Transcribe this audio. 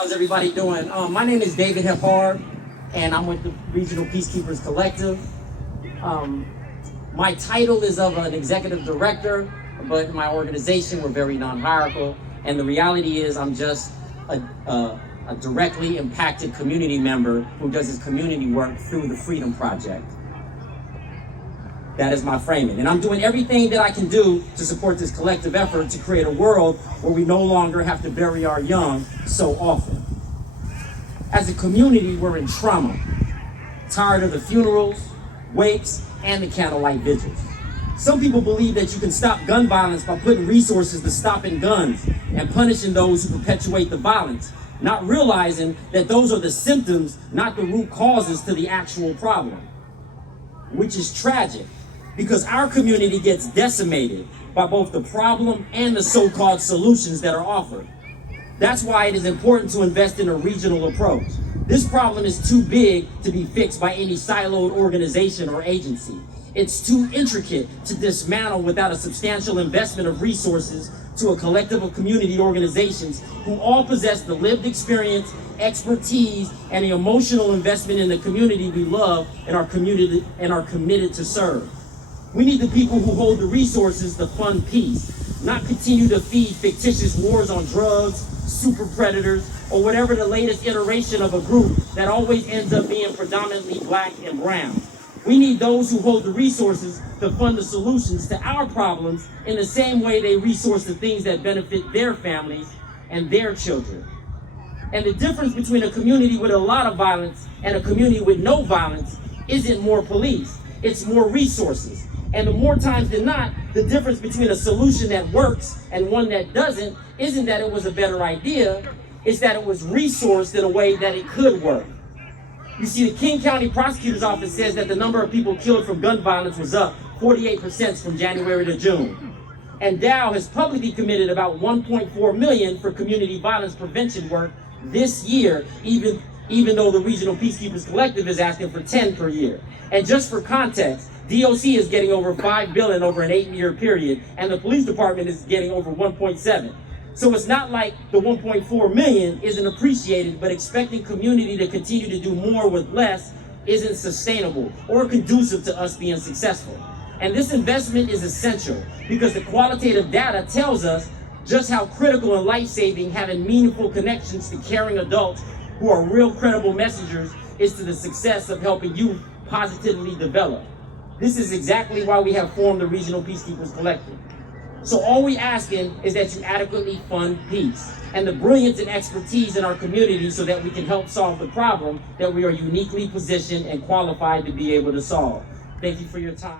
How's everybody doing? My name is David Heppard, and I'm with the Regional Peacekeepers Collective. My title is of an executive director, but in my organization, we're very non-hierarchical. And the reality is I'm just a directly impacted community member who does his community work through the Freedom Project. That is my framing. And I'm doing everything that I can do to support this collective effort to create a world where we no longer have to bury our young so often. As a community, we're in trauma. Tired of the funerals, wakes, and the candlelight vigils. Some people believe that you can stop gun violence by putting resources to stopping guns and punishing those who perpetuate the violence, not realizing that those are the symptoms, not the root causes to the actual problem. Which is tragic, because our community gets decimated by both the problem and the so-called solutions that are offered. That's why it is important to invest in a regional approach. This problem is too big to be fixed by any siloed organization or agency. It's too intricate to dismantle without a substantial investment of resources to a collective of community organizations who all possess the lived experience, expertise, and the emotional investment in the community we love and are committed to serve. We need the people who hold the resources to fund peace, not continue to feed fictitious wars on drugs, super predators, or whatever the latest iteration of a group that always ends up being predominantly black and brown. We need those who hold the resources to fund the solutions to our problems in the same way they resource the things that benefit their families and their children. And the difference between a community with a lot of violence and a community with no violence isn't more police, it's more resources. And the more times than not, the difference between a solution that works and one that doesn't isn't that it was a better idea, it's that it was resourced in a way that it could work. You see, the King County Prosecutor's Office says that the number of people killed from gun violence was up 48% from January to June. And Dow has publicly committed about $1.4 million for community violence prevention work this year, even though the Regional Peacekeepers Collective is asking for 10 per year. And just for context, DOC is getting over $5 billion over an 8-year period, and the police department is getting over 1.7. So it's not like the 1.4 million isn't appreciated, but expecting community to continue to do more with less isn't sustainable or conducive to us being successful. And this investment is essential because the qualitative data tells us just how critical and life-saving having meaningful connections to caring adults who are real credible messengers is to the success of helping youth positively develop. This is exactly why we have formed the Regional Peacekeepers Collective. So all we asking is that you adequately fund peace and the brilliance and expertise in our community so that we can help solve the problem that we are uniquely positioned and qualified to be able to solve. Thank you for your time.